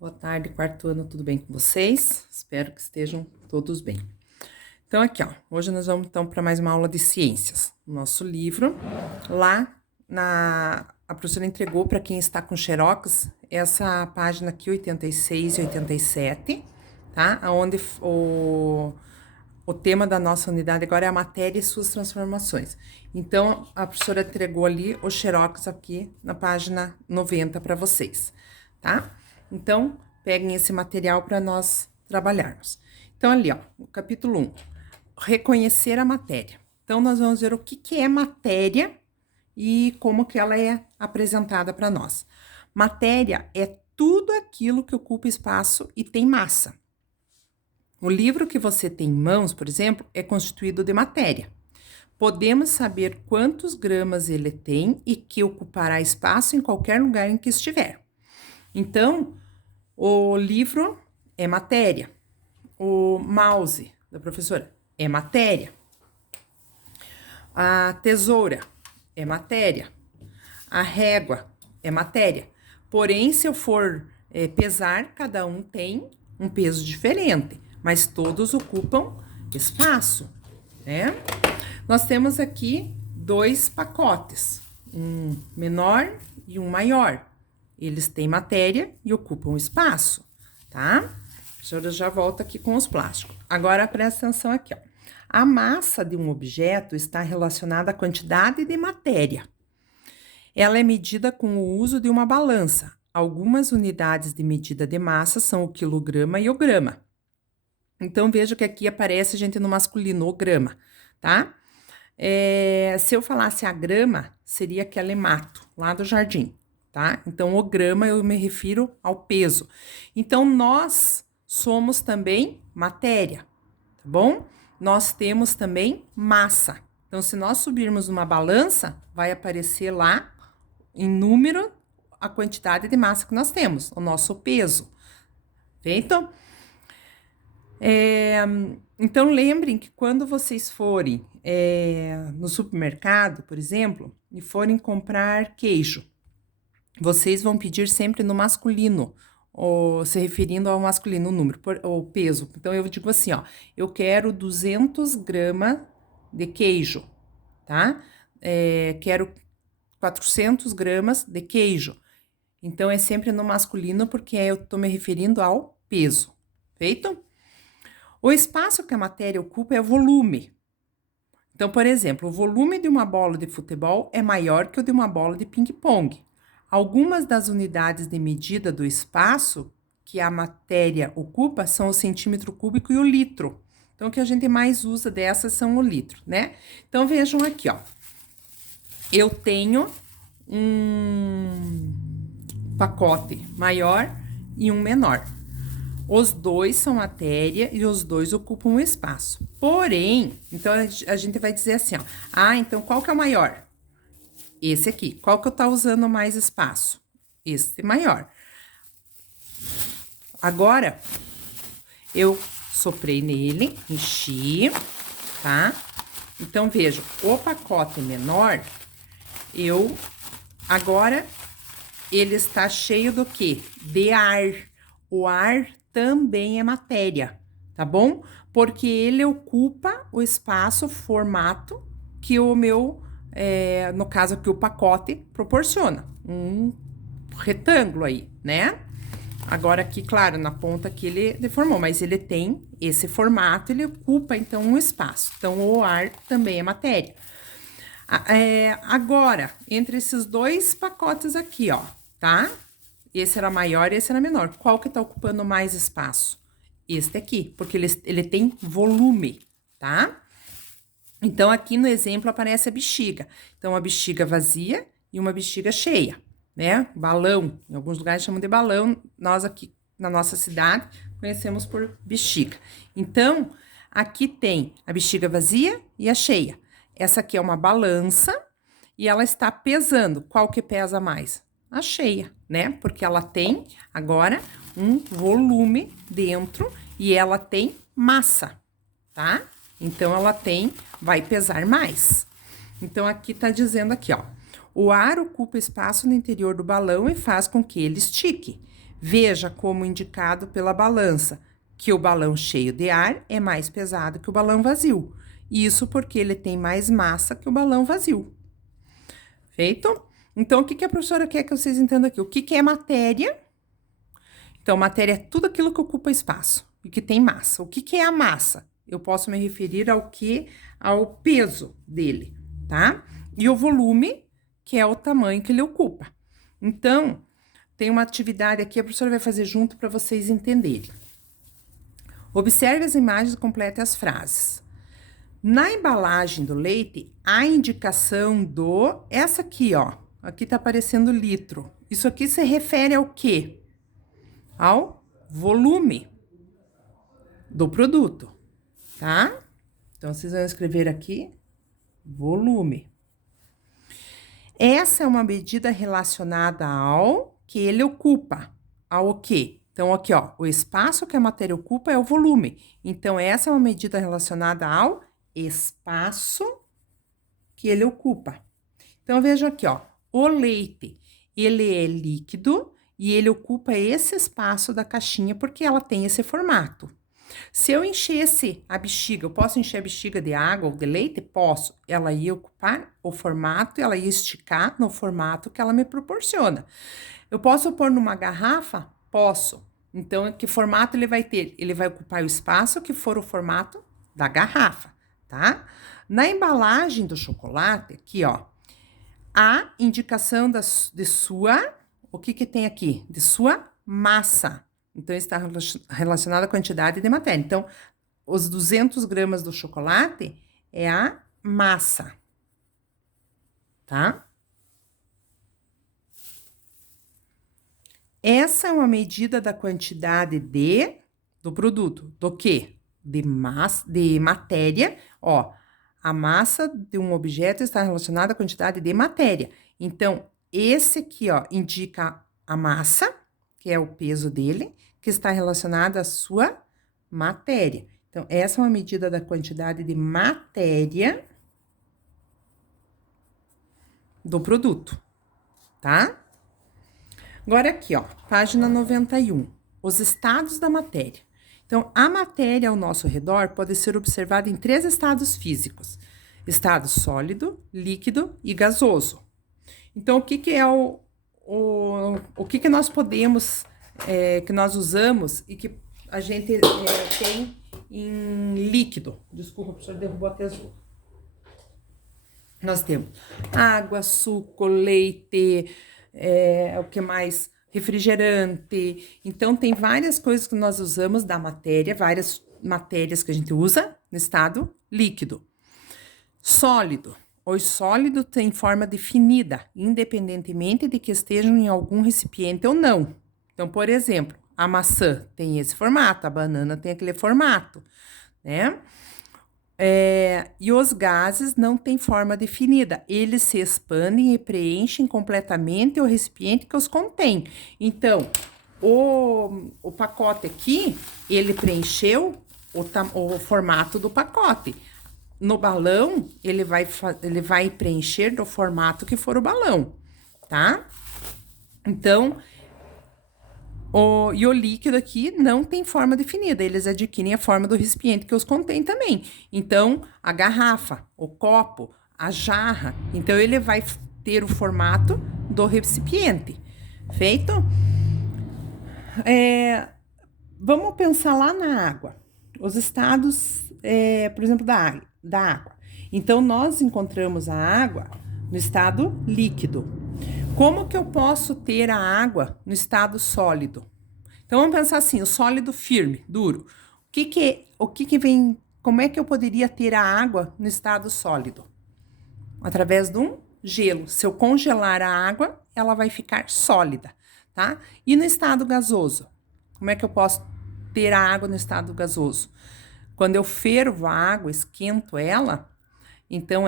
Boa tarde, quarto ano, tudo bem com vocês? Espero que estejam todos bem. Então, aqui, ó, hoje nós vamos então para mais uma aula de ciências. O nosso livro, a professora entregou para quem está com xerox essa página aqui, 86 e 87, tá? Onde o tema da nossa unidade agora é a matéria e suas transformações. Então, a professora entregou ali o xerox aqui na página 90 para vocês, tá? Então, peguem esse material para nós trabalharmos. Então, ali, ó, o capítulo 1, reconhecer a matéria. Então, nós vamos ver o que é matéria e como que ela é apresentada para nós. Matéria é tudo aquilo que ocupa espaço e tem massa. O livro que você tem em mãos, por exemplo, é constituído de matéria. Podemos saber quantos gramas ele tem e que ocupará espaço em qualquer lugar em que estiver. Então, o livro é matéria. O mouse da professora é matéria. A tesoura é matéria. A régua é matéria. Porém, se eu for pesar, cada um tem um peso diferente, mas todos ocupam espaço, né? Nós temos aqui dois pacotes, um menor e um maior. Eles têm matéria e ocupam espaço, tá? A professora já volta aqui com os plásticos. Agora, presta atenção aqui, ó. A massa de um objeto está relacionada à quantidade de matéria. Ela é medida com o uso de uma balança. Algumas unidades de medida de massa são o quilograma e o grama. Então, veja que aqui aparece a gente no masculino, o grama, tá? Se eu falasse a grama, seria aquele mato lá do jardim, tá? Então, o grama eu me refiro ao peso. Então, nós somos também matéria, tá bom? Nós temos também massa. Então, se nós subirmos numa balança, vai aparecer lá em número a quantidade de massa que nós temos, o nosso peso. Feito? Então, lembrem que quando vocês forem no supermercado, por exemplo, e forem comprar queijo, vocês vão pedir sempre no masculino, ou se referindo ao masculino, o número, o peso. Então, eu digo assim, ó, eu quero 200 gramas de queijo, tá? Quero 400 gramas de queijo. Então, é sempre no masculino, porque eu tô me referindo ao peso. Feito? O espaço que a matéria ocupa é o volume. Então, por exemplo, o volume de uma bola de futebol é maior que o de uma bola de ping-pong. Algumas das unidades de medida do espaço que a matéria ocupa são o centímetro cúbico e o litro. Então, o que a gente mais usa dessas são o litro, né? Então, vejam aqui, ó. Eu tenho um pacote maior e um menor. Os dois são matéria e os dois ocupam o espaço. Porém, então a gente vai dizer assim, ó. Então qual que é o maior? Esse aqui. Qual que eu tá usando mais espaço? Esse maior. Agora, eu soprei nele, enchi, tá? Então, veja, o pacote menor, agora, ele está cheio do quê? De ar. O ar também é matéria, tá bom? Porque ele ocupa o espaço, o formato que o meu, no caso aqui, o pacote proporciona. Um retângulo aí, né? Agora aqui, claro, na ponta aqui ele deformou, mas ele tem esse formato, ele ocupa, então, um espaço. Então, o ar também é matéria. Agora, entre esses dois pacotes aqui, ó, tá? Esse era maior e esse era menor. Qual que tá ocupando mais espaço? Este aqui, porque ele tem volume, tá? Então, aqui no exemplo aparece a bexiga. Então, a bexiga vazia e uma bexiga cheia, né? Balão, em alguns lugares chamam de balão, nós aqui na nossa cidade conhecemos por bexiga. Então, aqui tem a bexiga vazia e a cheia. Essa aqui é uma balança e ela está pesando. Qual que pesa mais? A cheia, né? Porque ela tem agora um volume dentro e ela tem massa, tá? Então, ela vai pesar mais. Então, aqui tá dizendo aqui, ó. O ar ocupa espaço no interior do balão e faz com que ele estique. Veja como indicado pela balança, que o balão cheio de ar é mais pesado que o balão vazio. Isso porque ele tem mais massa que o balão vazio. Feito? Então, o que a professora quer que vocês entendam aqui? O que é matéria? Então, matéria é tudo aquilo que ocupa espaço e que tem massa. O que é a massa? Eu posso me referir ao que? Ao peso dele, tá? E o volume, que é o tamanho que ele ocupa. Então, tem uma atividade aqui, a professora vai fazer junto para vocês entenderem. Observe as imagens e complete as frases. Na embalagem do leite, há indicação do... Essa aqui, ó. Aqui tá aparecendo litro. Isso aqui se refere ao quê? Ao volume do produto, tá? Então, vocês vão escrever aqui, volume. Essa é uma medida relacionada ao que ele ocupa. Ao quê? Então, aqui, ó, o espaço que a matéria ocupa é o volume. Então, essa é uma medida relacionada ao espaço que ele ocupa. Então, veja aqui, ó, o leite, ele é líquido e ele ocupa esse espaço da caixinha porque ela tem esse formato. Se eu enchesse a bexiga, eu posso encher a bexiga de água ou de leite? Posso. Ela ia ocupar o formato, ela ia esticar no formato que ela me proporciona. Eu posso pôr numa garrafa? Posso. Então, que formato ele vai ter? Ele vai ocupar o espaço que for o formato da garrafa, tá? Na embalagem do chocolate, aqui, ó, a indicação de sua... O que tem aqui? De sua massa. Então, está relacionado à quantidade de matéria. Então, os 200 gramas do chocolate é a massa, tá? Essa é uma medida da quantidade do produto. Do quê? De matéria. Ó, a massa de um objeto está relacionada à quantidade de matéria. Então, esse aqui, ó, indica a massa, que é o peso dele, que está relacionada à sua matéria. Então, essa é uma medida da quantidade de matéria do produto, tá? Agora aqui, ó, página 91, os estados da matéria. Então, a matéria ao nosso redor pode ser observada em 3 estados físicos: estado sólido, líquido e gasoso. Então, o que é o que nós podemos, que nós usamos e que a gente tem em líquido? Desculpa, a professora derrubou a tesoura. Nós temos água, suco, leite, o que mais? Refrigerante. Então, tem várias coisas que nós usamos da matéria, várias matérias que a gente usa no estado líquido. Sólido. O sólido tem forma definida, independentemente de que estejam em algum recipiente ou não. Então, por exemplo, a maçã tem esse formato, a banana tem aquele formato, né? E os gases não têm forma definida, eles se expandem e preenchem completamente o recipiente que os contém. Então, o pacote aqui, ele preencheu o formato do pacote. No balão, ele vai preencher do formato que for o balão, tá? Então, o líquido aqui não tem forma definida, eles adquirem a forma do recipiente que os contém também. Então, a garrafa, o copo, a jarra, então ele vai ter o formato do recipiente. Feito? Vamos pensar lá na água. Os estados, por exemplo, da água. Então, nós encontramos a água no estado líquido. Como que eu posso ter a água no estado sólido? Então, vamos pensar assim, o sólido firme, duro. Como é que eu poderia ter a água no estado sólido? Através de um gelo. Se eu congelar a água, ela vai ficar sólida, tá? E no estado gasoso? Como é que eu posso ter a água no estado gasoso? Quando eu fervo a água, esquento ela, então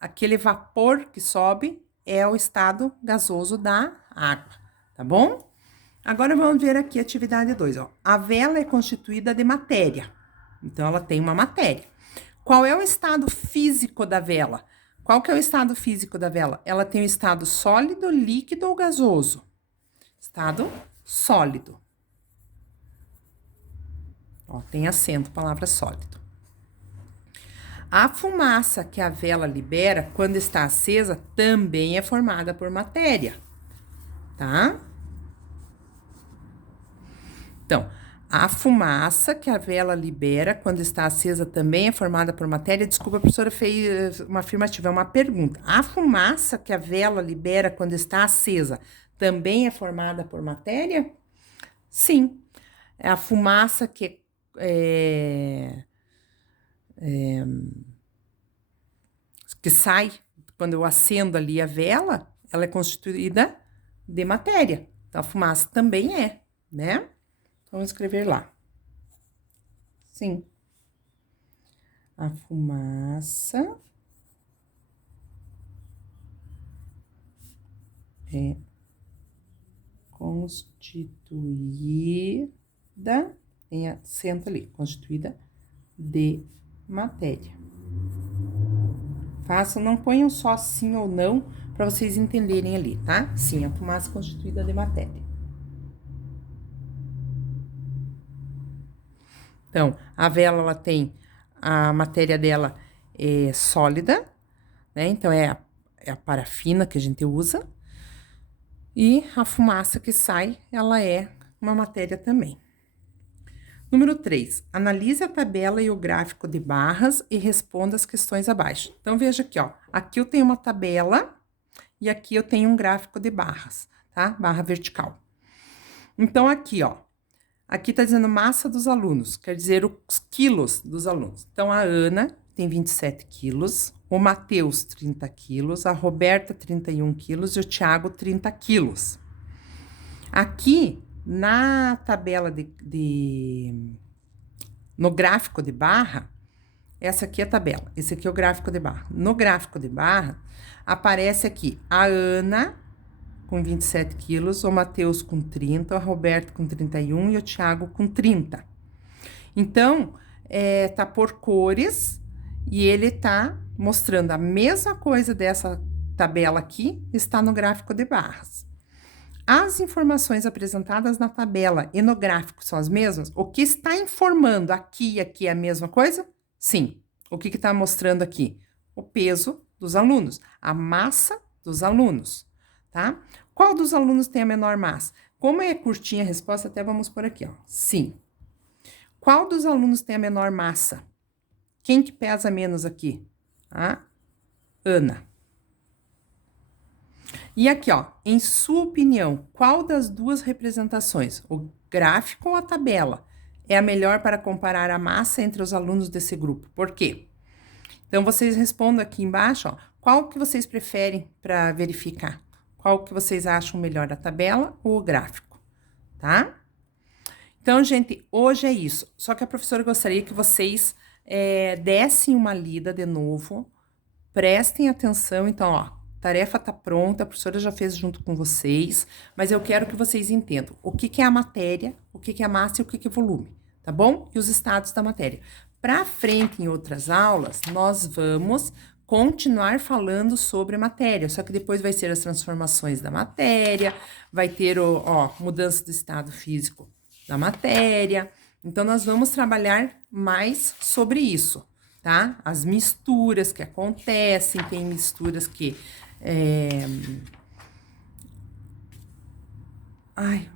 aquele vapor que sobe é o estado gasoso da água, tá bom? Agora vamos ver aqui a atividade 2, ó. A vela é constituída de matéria, então ela tem uma matéria. Qual é o estado físico da vela? Qual que é o estado físico da vela? Ela tem o estado sólido, líquido ou gasoso? Estado sólido. Ó, tem acento, palavra sólido. A fumaça que a vela libera quando está acesa também é formada por matéria, tá? Então, a fumaça que a vela libera quando está acesa também é formada por matéria. Desculpa, a professora fez uma afirmativa, é uma pergunta. A fumaça que a vela libera quando está acesa também é formada por matéria? Sim. É a fumaça que sai quando eu acendo ali a vela, ela é constituída de matéria. Então, a fumaça também é, né? Vamos escrever lá. Sim. A fumaça é constituída, tem acento ali, constituída de matéria. Façam, não ponham só sim ou não, para vocês entenderem ali, tá? Sim, a fumaça é constituída de matéria. Então, a vela, ela tem, a matéria dela é sólida, né? Então, é a parafina que a gente usa. E a fumaça que sai, ela é uma matéria também. Número 3. Analise a tabela e o gráfico de barras e responda as questões abaixo. Então, veja aqui, ó. Aqui eu tenho uma tabela e aqui eu tenho um gráfico de barras, tá? Barra vertical. Então, aqui, ó. Aqui tá dizendo massa dos alunos, quer dizer os quilos dos alunos. Então, a Ana tem 27 quilos, o Matheus 30 quilos, a Roberta 31 quilos e o Thiago 30 quilos. Aqui, na tabela no gráfico de barra, essa aqui é a tabela, esse aqui é o gráfico de barra. No gráfico de barra, aparece aqui a Ana com 27 quilos, o Matheus com 30, a Roberta com 31 e o Thiago com 30. Então, tá por cores e ele tá mostrando a mesma coisa dessa tabela aqui, está no gráfico de barras. As informações apresentadas na tabela e no gráfico são as mesmas? O que está informando aqui e aqui é a mesma coisa? Sim. O que está mostrando aqui? O peso dos alunos, a massa dos alunos, tá? Qual dos alunos tem a menor massa? Como é curtinha a resposta, até vamos por aqui, ó. Sim. Qual dos alunos tem a menor massa? Quem que pesa menos aqui? A Ana. E aqui, ó, em sua opinião, qual das duas representações, o gráfico ou a tabela, é a melhor para comparar a massa entre os alunos desse grupo? Por quê? Então, vocês respondam aqui embaixo, ó, qual que vocês preferem para verificar? Qual que vocês acham melhor, a tabela ou o gráfico, tá? Então, gente, hoje é isso. Só que a professora gostaria que vocês dessem uma lida de novo, prestem atenção. Então, ó, tarefa tá pronta, a professora já fez junto com vocês, mas eu quero que vocês entendam o que que é a matéria, o que que é a massa e o que que é volume, tá bom? E os estados da matéria. Para frente, em outras aulas, nós vamos continuar falando sobre matéria, só que depois vai ser as transformações da matéria, vai ter mudança do estado físico da matéria. Então, nós vamos trabalhar mais sobre isso, tá? As misturas que acontecem, tem misturas que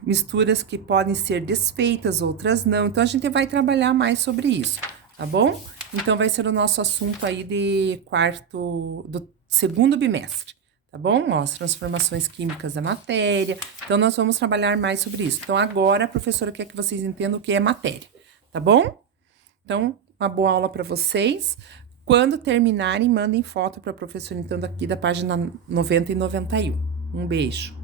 misturas que podem ser desfeitas, outras não. Então, a gente vai trabalhar mais sobre isso, tá bom? Então, vai ser o nosso assunto aí do segundo bimestre, tá bom? Ó, as transformações químicas da matéria. Então, nós vamos trabalhar mais sobre isso. Então, agora, a professora quer que vocês entendam o que é matéria, tá bom? Então, uma boa aula para vocês. Quando terminarem, mandem foto para a professora, então, daqui da página 90 e 91. Um beijo.